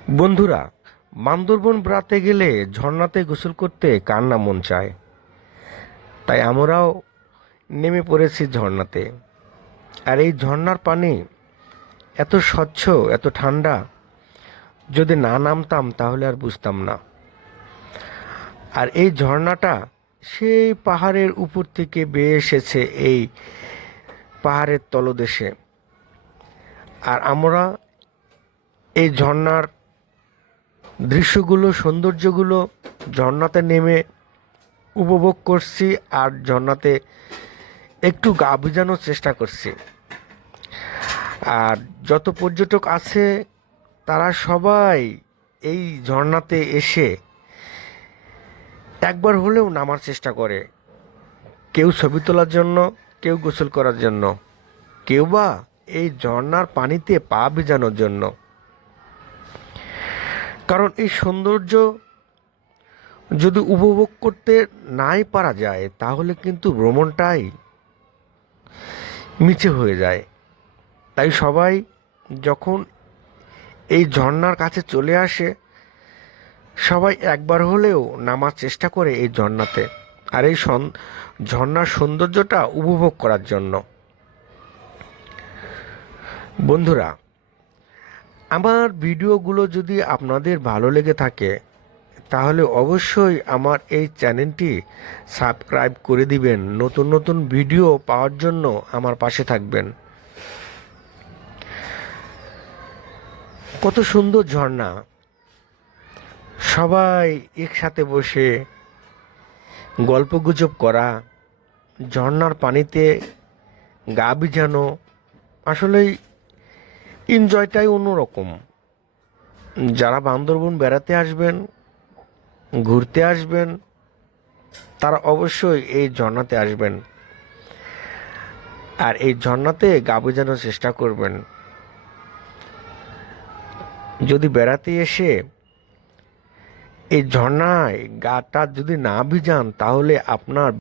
বন্ধুরা, বান্দরবন বেড়াতে গেলে ঝর্ণাতে গোসল করতে কার না মন চায়। তাই আমরাও নেমে পড়েছি ঝর্ণাতে। আর এই ঝর্ণার পানি এত স্বচ্ছ, এত ঠান্ডা, যদি না নামতাম তাহলে আর বুঝতাম না। আর এই ঝর্ণাটা সেই পাহাড়ের উপর থেকে বেয়ে এসেছে এই পাহাড়ের তলদেশে। আর আমরা এই ঝর্ণার দৃশ্যগুলো, সৌন্দর্যগুলো ঝর্ণাতে নেমে উপভোগ করছি, আর ঝর্ণাতে একটু গা ভিজানোর চেষ্টা করছি। আর যত পর্যটক আছে তারা সবাই এই ঝর্ণাতে এসে একবার হলেও নামার চেষ্টা করে। কেউ ছবি তোলার জন্য, কেউ গোসল করার জন্য, কেউ বা এই ঝর্ণার পানিতে পা ভিজানোর জন্য। কারণ এই সৌন্দর্য যদি উপভোগ করতে নাই পারা যায় তাহলে কিন্তু ভ্রমণটাই মিছে হয়ে যায়। তাই সবাই যখন এই ঝর্ণার কাছে চলে আসে, সবাই একবার হলেও নামার চেষ্টা করে এই ঝর্ণাতে, আর এই ঝর্ণার সৌন্দর্যটা উপভোগ করার জন্য। বন্ধুরা, আমার ভিডিওগুলো যদি আপনাদের ভালো লেগে থাকে তাহলে অবশ্যই আমার এই চ্যানেলটি সাবস্ক্রাইব করে দিবেন। নতুন নতুন ভিডিও পাওয়ার জন্য আমার পাশে থাকবেন। কত সুন্দর ঝর্ণা, সবাই একসাথে বসে গল্পগুজব করা, ঝর্ণার পানিতে গা ভিজানো, আসলেই এনজয়টাই অন্যরকম। যারা বান্দরবন বেড়াতে আসবেন, ঘুরতে আসবেন, তারা অবশ্যই এই ঝর্ণাতে আসবেন, আর এই ঝর্ণাতে গা ভিজানোর চেষ্টা করবেন। যদি বেড়াতে এসে এই ঝর্ণায় গাটা যদি না ভিজান তাহলে আপনার